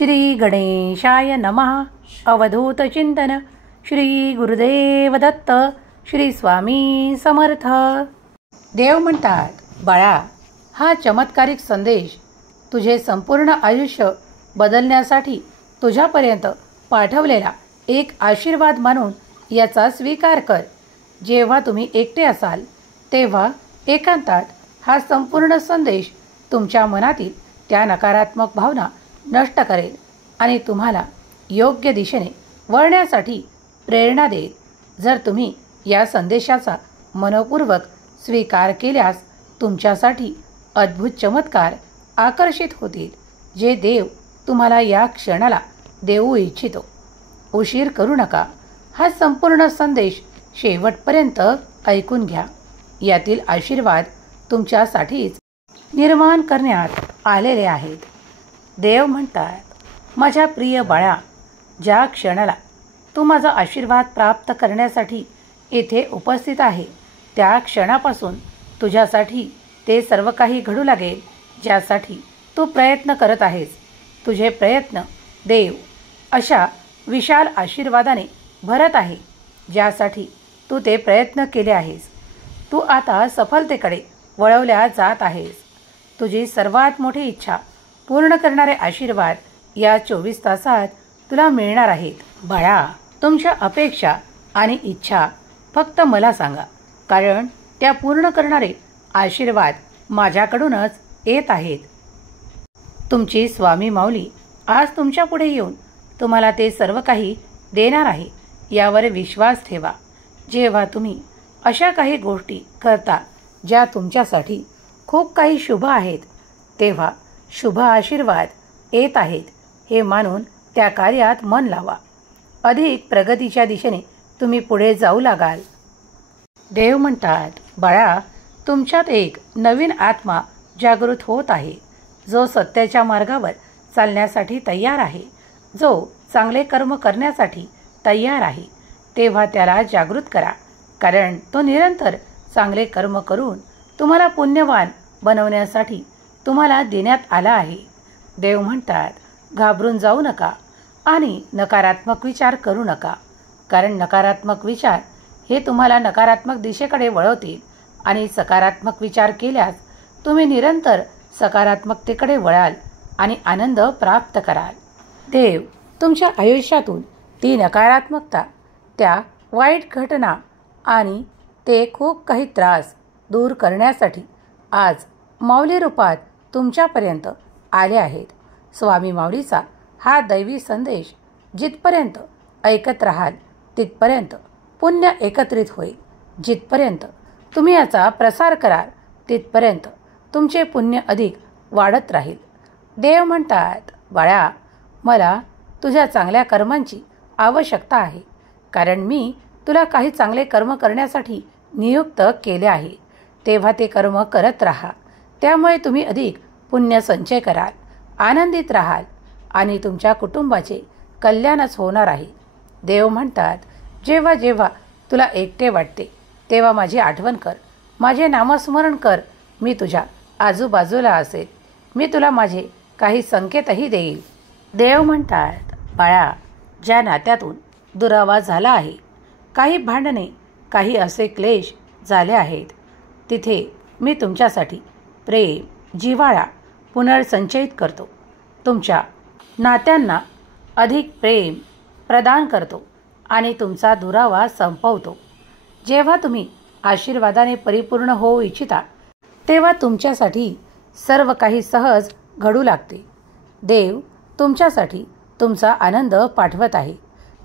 श्री गणेशाय नमः. अवधूत चिंतन. श्री गुरुदेव दत्त. श्री स्वामी समर्थ. देव म्हणतात, बाळा, हा चमत्कारिक संदेश तुझे संपूर्ण आयुष्य बदलण्यासाठी तुझ्यापर्यंत पाठवलेला एक आशीर्वाद मानून याचा स्वीकार कर. जेव्हा तुम्ही एकटे असाल तेव्हा एकांतात हा संपूर्ण संदेश तुमच्या मनातील त्या नकारात्मक भावना नष्ट करेल आणि तुम्हाला योग्य दिशेने वळण्यासाठी प्रेरणा देईल. जर तुम्ही या संदेशाचा मनपूर्वक स्वीकार केल्यास तुमच्यासाठी अद्भुत चमत्कार आकर्षित होतील, जे देव तुम्हाला या क्षणाला देऊ इच्छितो. उशीर करू नका. हा संपूर्ण संदेश शेवटपर्यंत ऐकून घ्या. यातील आशीर्वाद तुमच्यासाठीच निर्माण करण्यात आलेले आहेत. देव म्हणतात, माझ्या प्रिय बाळा, ज्या क्षणाला तू माझा आशीर्वाद प्राप्त करण्यासाठी येथे उपस्थित आहे त्या क्षणापासून तुझ्यासाठी ते सर्व काही घडू लागेल ज्यासाठी तू प्रयत्न करत आहेस. तुझे प्रयत्न देव अशा विशाल आशीर्वादाने भरत आहे ज्यासाठी तू ते प्रयत्न केले आहेस. तू आता सफलतेकडे वळवल्या जात आहेस. तुझी सर्वात मोठी इच्छा पूर्ण करणारे आशीर्वाद या 24 तासात तुला मिळणार आहेत. बाळा, तुमच्या अपेक्षा आणि इच्छा फक्त मला सांगा, कारण त्या पूर्ण करणारे आशीर्वाद माझ्याकडूनच येत आहेत. तुमची स्वामी माऊली आज तुमच्या पुढे येऊन तुम्हाला ते सर्व काही देणार आहे. यावर विश्वास ठेवा. जेव्हा तुम्ही अशा काही गोष्टी करता ज्या तुमच्यासाठी खूप काही शुभ आहेत, तेव्हा शुभ आशीर्वाद येत आहेत हे मानून त्या कार्यात मन लावा. अधिक प्रगतीच्या दिशेने तुम्ही पुढे जाऊ लागाल. देव म्हणतात, बाळा, तुमच्यात एक नवीन आत्मा जागृत होत आहे, जो सत्याच्या मार्गावर चालण्यासाठी तयार आहे, जो चांगले कर्म करण्यासाठी तयार आहे. तेव्हा त्याला जागृत करा, कारण तो निरंतर चांगले कर्म करून तुम्हाला पुण्यवान बनवण्यासाठी तुम्हाला देण्यात आला आहे. देव म्हणतात, घाबरून जाऊ नका आणि नकारात्मक विचार करू नका, कारण नकारात्मक विचार हे तुम्हाला नकारात्मक दिशेकडे वळवतील आणि सकारात्मक विचार केल्यास तुम्ही निरंतर सकारात्मकतेकडे वळाल आणि आनंद प्राप्त कराल. देव तुमच्या आयुष्यातून ती नकारात्मकता, त्या वाईट घटना आणि ते खूप काही त्रास दूर करण्यासाठी आज माऊली रूपात तुमच्यापर्यंत आले आहेत. स्वामी माऊलीचा हा दैवी संदेश जिथपर्यंत ऐकत राहाल तिथपर्यंत पुण्य एकत्रित होईल. जिथपर्यंत तुम्ही याचा प्रसार कराल तिथपर्यंत तुमचे पुण्य अधिक वाढत राहील. देव म्हणतात, बाळा, मला तुझ्या चांगल्या कर्मांची आवश्यकता आहे, कारण मी तुला काही चांगले कर्म करण्यासाठी नियुक्त केले आहे. तेव्हा ते कर्म करत राहा. त्यामुळे तुम्ही अधिक पुण्य संचय कराल, आनंदित राहाल आणि तुमच्या कुटुंबाचे कल्याणच होणार आहे. देव म्हणतात, जेव्हा जेव्हा तुला एकटे वाटते तेव्हा माझी आठवण कर, माझे नामस्मरण कर. मी तुझ्या आजूबाजूला असेल. मी तुला माझे काही संकेतही देईल. देव म्हणतात, बाळा, ज्या नात्यातून दुरावा झाला आहे, काही भांडणे, काही असे क्लेश झाले आहेत, तिथे मी तुमच्यासाठी प्रेम, जिव्हाळा पुनर्संचयित करतो. तुमच्या नात्यांना अधिक प्रेम प्रदान करतो आणि तुमचा दुरावा संपवतो. जेव्हा तुम्ही आशीर्वादाने परिपूर्ण होऊ इच्छिता तेव्हा तुमच्यासाठी सर्व काही सहज घडू लागते. देव तुमच्यासाठी तुमचा आनंद पाठवत आहे.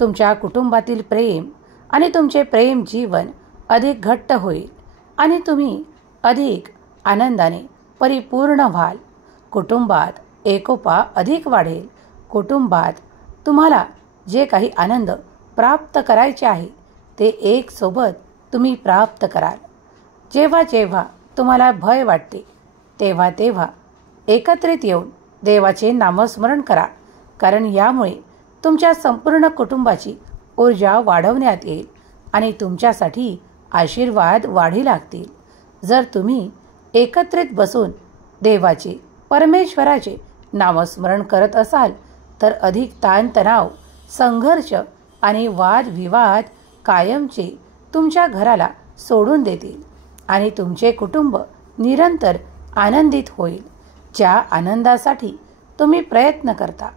तुमच्या कुटुंबातील प्रेम आणि तुमचे प्रेम जीवन अधिक घट्ट होईल आणि तुम्ही अधिक आनंदाने परिपूर्ण व्हाल. कुटुंबात एकोपा अधिक वाढेल. कुटुंबात तुम्हाला जे काही आनंद प्राप्त करायचे आहे ते एक सोबत तुम्ही प्राप्त कराल. जेव्हा जेव्हा तुम्हाला भय वाटते तेव्हा तेव्हा एकत्रित येऊन देवाचे नामस्मरण करा, कारण यामुळे तुमच्या संपूर्ण कुटुंबाची ऊर्जा वाढवण्यात येईल आणि तुमच्यासाठी आशीर्वाद वाढी लागतील. जर तुम्ही एकत्रित बसून देवाचे, परमेश्वराचे नामस्मरण करत असाल तर अधिक ताणतणाव, संघर्ष आणि वादविवाद कायमचे तुमच्या घराला सोडून देतील आणि तुमचे कुटुंब निरंतर आनंदित होईल. ज्या आनंदासाठी तुम्ही प्रयत्न करता,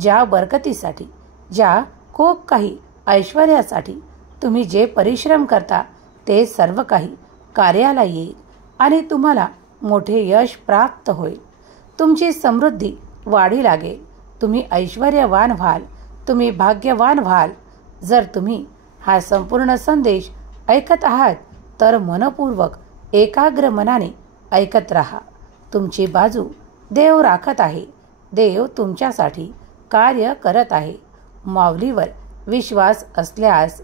ज्या बरकतीसाठी, ज्या खूप काही ऐश्वर्यासाठी तुम्ही जे परिश्रम करता, ते सर्व काही कार्याला येईल आणि तुम्हाला मोठे यश प्राप्त होईल. तुमची समृद्धी वाढी लागेल. तुम्ही ऐश्वर्यवान व्हाल. तुम्ही भाग्यवान व्हाल. जर तुम्ही हा संपूर्ण संदेश ऐकत आहात तर मनपूर्वक एकाग्र मनाने ऐकत राहा. तुमची बाजू देव राखत आहे. देव तुमच्यासाठी कार्य करत आहे. माऊलीवर विश्वास असल्यास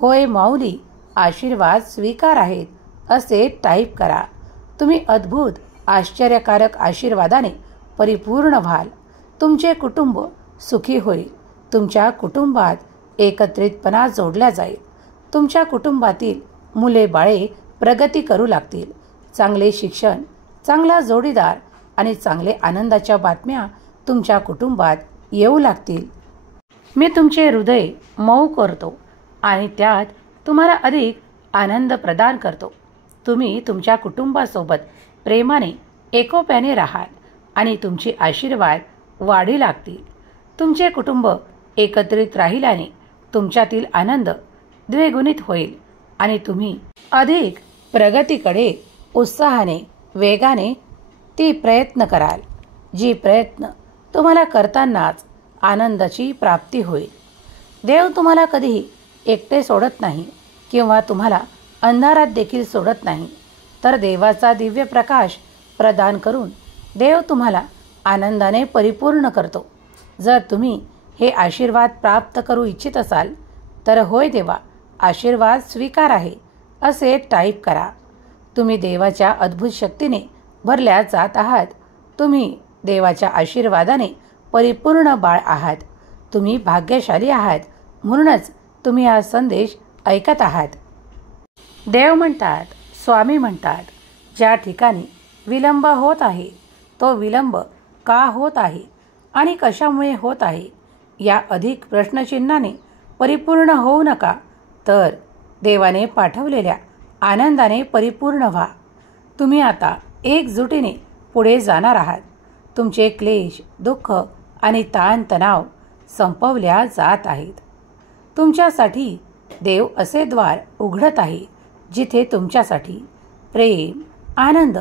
होय माऊली आशीर्वाद स्वीकार आहेत असे टाईप करा. तुम्ही अद्भुत आश्चर्यकारक आशीर्वादाने परिपूर्ण व्हाल. तुमचे कुटुंब सुखी होईल. तुमच्या कुटुंबात एकत्रितपणा जोडला जाईल. तुमच्या कुटुंबातील मुले बाळे प्रगती करू लागतील. चांगले शिक्षण, चांगला जोडीदार आणि चांगले आनंदाच्या बातम्या तुमच्या कुटुंबात येऊ लागतील. मी तुमचे हृदय मऊ करतो आणि त्यात तुम्हाला अधिक आनंद प्रदान करतो. तुम्ही तुमच्या कुटुंबासोबत प्रेमाने एकोप्याने राहाल आणि तुमचे आशीर्वाद वाढी लागतील. तुमचे कुटुंब एकत्रित राहिल्याने तुमच्यातील आनंद द्विगुणित होईल आणि तुम्ही अधिक प्रगतीकडे उत्साहाने, वेगाने ती प्रयत्न कराल. जी प्रयत्न तुम्हाला करतानाच आनंदाची प्राप्ती होईल. देव तुम्हाला कधीही एकटे सोडत नाही किंवा तुम्हाला अंधारात देखील सोडत नाही. तर देवाचा दिव्य प्रकाश प्रदान करून देव तुम्हाला आनंदाने परिपूर्ण करतो. जर तुम्ही हे आशीर्वाद प्राप्त करू इच्छित असाल तर होय देवा आशीर्वाद स्वीकार आहे असे टाईप करा. तुम्ही देवाच्या अद्भुत शक्तीने भरल्या जात आहात. तुम्ही देवाच्या आशीर्वादाने परिपूर्ण बाळ आहात. तुम्ही भाग्यशाली आहात. म्हणूनच तुम्ही हा संदेश ऐकत आहात. देव म्हणतात, स्वामी म्हणतात, ज्या ठिकाणी विलंब होत आहे तो विलंब का होत आहे आणि कशामुळे होत आहे या अधिक प्रश्नचिन्हाने परिपूर्ण होऊ नका, तर देवाने पाठवलेल्या आनंदाने परिपूर्ण व्हा. तुम्ही आता एकजुटीने पुढे जाणार आहात. तुमचे क्लेश, दुःख आणि ताणतणाव संपवल्या जात आहेत. तुमच्यासाठी देव असे द्वार उघडत आहे जिथे तुमच्यासाठी प्रेम, आनंद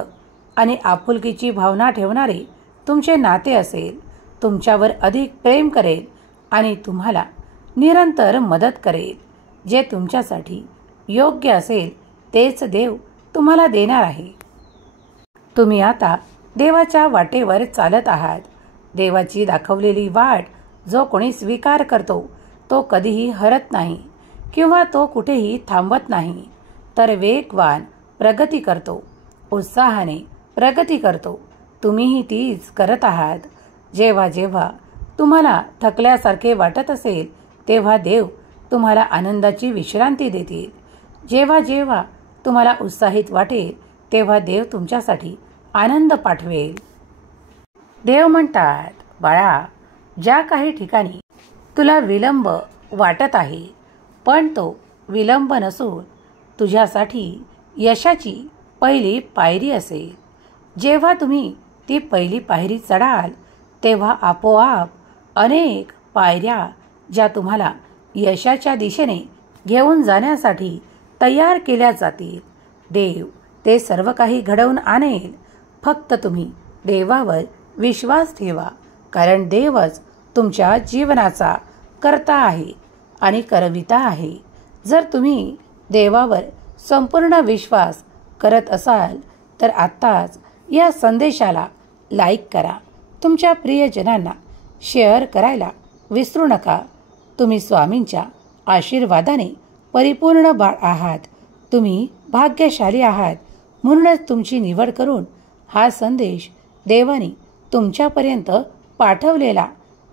आणि आपुलकीची भावना ठेवणारे तुमचे नाते असेल. तुमच्यावर अधिक प्रेम करेल आणि तुम्हाला निरंतर मदत करेल. जे तुमच्यासाठी योग्य असेल तेच देव तुम्हाला देणार आहे. तुम्ही आता देवाच्या वाटेवर चालत आहात. देवाची दाखवलेली वाट जो कोणी स्वीकार करतो तो कधीही हरत नाही किंवा तो कुठेही थांबत नाही, तर वेगवान प्रगती करतो, उत्साहाने प्रगती करतो. तुम्हीही तीच करत आहात. जेव्हा जेव्हा तुम्हाला थकल्यासारखे वाटत असेल तेव्हा देव तुम्हाला आनंदाची विश्रांती देतील. जेव्हा जेव्हा तुम्हाला उत्साहित वाटेल तेव्हा देव तुमच्यासाठी आनंद पाठवेल. देव म्हणतात, बाळा, ज्या काही ठिकाणी तुला विलंब वाटत आहे पण तो विलंब नसून तुझ्यासाठी यशाची पहिली पायरी असेल. जेव्हा तुम्ही ती पहिली पायरी चढाल तेव्हा आपोआप अनेक पायऱ्या ज्या तुम्हाला यशाच्या दिशेने घेऊन जाण्यासाठी तयार केल्या जातील. देव ते सर्व काही घडवून आणेल. फक्त तुम्ही देवावर विश्वास ठेवा, कारण देवच तुमच्या जीवनाचा कर्ता आहे आणि करविता आहे. जर तुम्ही देवावर संपूर्ण विश्वास करत असाल तर आत्ताच या संदेशाला लाईक करा. तुमच्या प्रियजनांना शेअर करायला विसरू नका. तुम्ही स्वामींच्या आशीर्वादाने परिपूर्ण बाळ आहात. तुम्ही भाग्यशाली आहात. म्हणूनच तुमची निवड करून हा संदेश देवाने तुमच्यापर्यंत पाठवलेला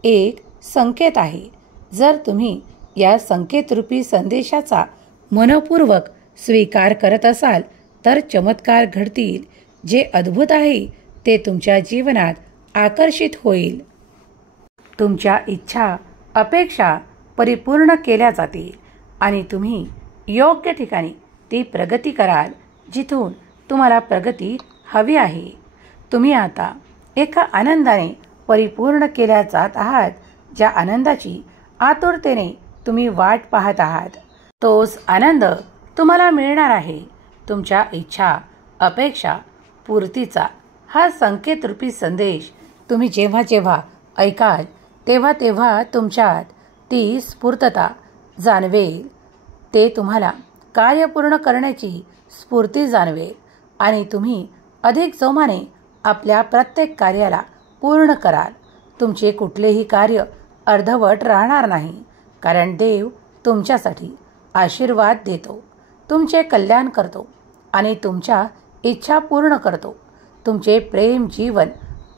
एक संकेत आहे. जर तुम्ही या संकेतरूपी संदेशाचा मनपूर्वक स्वीकार करत असाल तर चमत्कार घडतील. जे अद्भुत आहे ते तुमच्या जीवनात आकर्षित होईल. तुमच्या इच्छा अपेक्षा परिपूर्ण केल्या जातील आणि तुम्ही योग्य ठिकाणी ती प्रगती कराल जिथून तुम्हाला प्रगती हवी आहे. तुम्ही आता एका आनंदाने परिपूर्ण केल्या जात आहात, ज्या आनंदाची आतुरतेने तुम्ही वाट पाहत आहात. तोच आनंद तुम्हाला मिळणार आहे. तुमच्या इच्छा अपेक्षा पूर्तीचा हा संकेतरूपी संदेश तुम्ही जेव्हा जेव्हा ऐकाल तेव्हा तेव्हा तुमच्यात ती स्फूर्तता जाणवेल. ते तुम्हाला कार्य पूर्ण करण्याची स्फूर्ती जाणवेल आणि तुम्ही अधिक जोमाने आपल्या प्रत्येक कार्याला पूर्ण कराल. तुमचे कुठलेही कार्य अर्धवट राहणार नाही, कारण देव तुमच्यासाठी आशीर्वाद देतो, तुमचे कल्याण करतो आणि तुमच्या इच्छा पूर्ण करतो. तुमचे प्रेम जीवन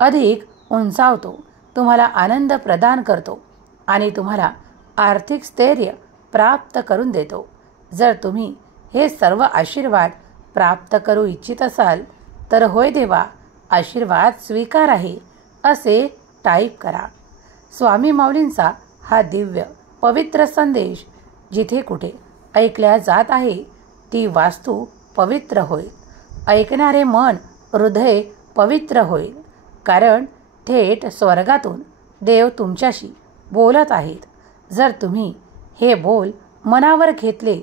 अधिक उंचावतो, तुम्हाला आनंद प्रदान करतो आणि तुम्हाला आर्थिक स्थैर्य प्राप्त करून देतो. जर तुम्ही हे सर्व आशीर्वाद प्राप्त करू इच्छित असाल तर होय देवा, आशीर्वाद स्वीकार आहे असे टाईप करा. स्वामी माऊलींचा हा दिव्य पवित्र संदेश जिथे कुठे ऐकल्या जात आहे ती वास्तू पवित्र होईल. ऐकणारे मन हृदय पवित्र होईल, कारण थेट स्वर्गातून देव तुमच्याशी बोलत आहेत. जर तुम्ही हे बोल मनावर घेतले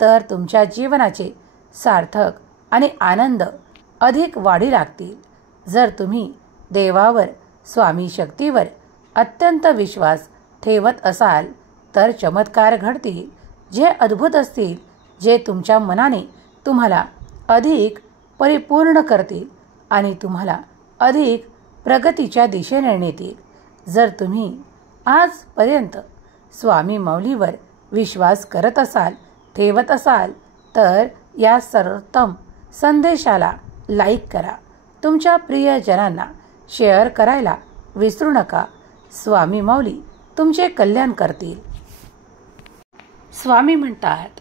तर तुमच्या जीवनाचे सार्थक आणि आनंद अधिक वाढी लागतील. जर तुम्ही देवावर स्वामी शक्तीवर अत्यंत विश्वास ठेवत असाल तर चमत्कार घडतील, जे अद्भुत असतील, जे तुमच्या मनाने तुम्हाला अधिक परिपूर्ण करतील आणि तुम्हाला अधिक प्रगतीच्या दिशेने नेतील. जर तुम्ही आजपर्यंत स्वामी माऊलीवर विश्वास करत असाल ठेवत असाल तर या सर्वोत्तम संदेशाला लाईक करा. तुमच्या प्रियजनांना शेअर करायला विसरू नका. स्वामी माऊली तुमचे कल्याण करतील. स्वामी म्हणतात,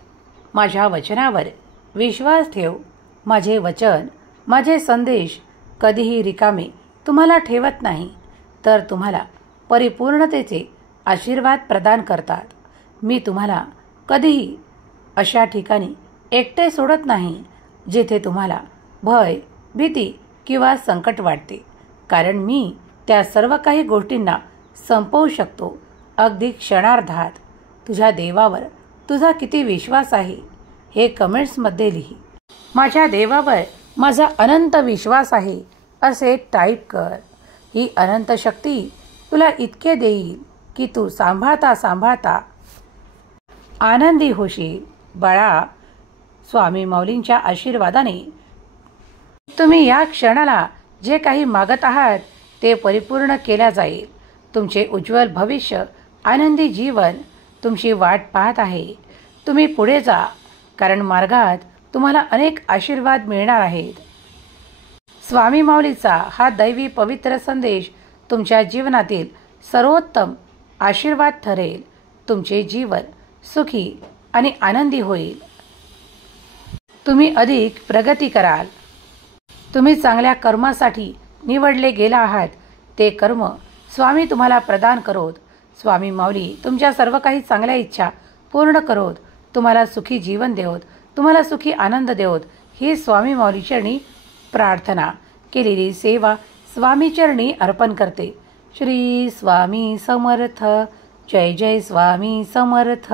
माझ्या वचनावर विश्वास ठेव. माझे वचन माझे संदेश कधीही रिकामे तुम्हाला ठेवत नाही, तर तुम्हाला परिपूर्णतेचे आशीर्वाद प्रदान करतात. मी तुम्हाला कधीही अशा ठिकाणी एकटे सोडत नाही जिथे तुम्हाला भय भीती किंवा संकट वाटते, कारण मी त्या सर्व काही गोष्टींना संपवू शकतो अगदी क्षणार्धात. तुझ्या देवावर तुझा किती विश्वास आहे हे कमेंट्समध्ये लिही. माझ्या देवावर माझा अनंत विश्वास आहे असे टाईप कर. ही अनंत शक्ती तुला इतके देईल की तू सांभाळता सांभाळता आनंदी होशील. बाळा, स्वामी माऊलींच्या आशीर्वादाने तुम्ही या क्षणाला जे काही मागत आहात ते परिपूर्ण केल्या जाईल. तुमचे उज्ज्वल भविष्य, आनंदी जीवन तुमची वाट पाहत आहे. तुम्ही पुढे जा, कारण मार्गात तुम्हाला अनेक आशीर्वाद मिळणार आहेत. स्वामी माऊलीचा हा दैवी पवित्र संदेश तुमच्या जीवनातील सर्वोत्तम आशीर्वाद ठरेल. तुमचे जीवन सुखी आणि आनंदी होईल. तुम्ही अधिक प्रगती कराल. तुम्ही चांगल्या कर्मासाठी निवडले गेला आहात. ते कर्म स्वामी तुम्हाला प्रदान करोत. स्वामी माऊली तुमच्या सर्व काही चांगल्या इच्छा पूर्ण करोत. तुम्हाला सुखी जीवन देवोत, तुम्हाला सुखी आनंद देवोत. ही स्वामी माऊली चरणी प्रार्थना. केलेली सेवा स्वामी चरणी अर्पण करते. श्री स्वामी समर्थ. जय जय स्वामी समर्थ.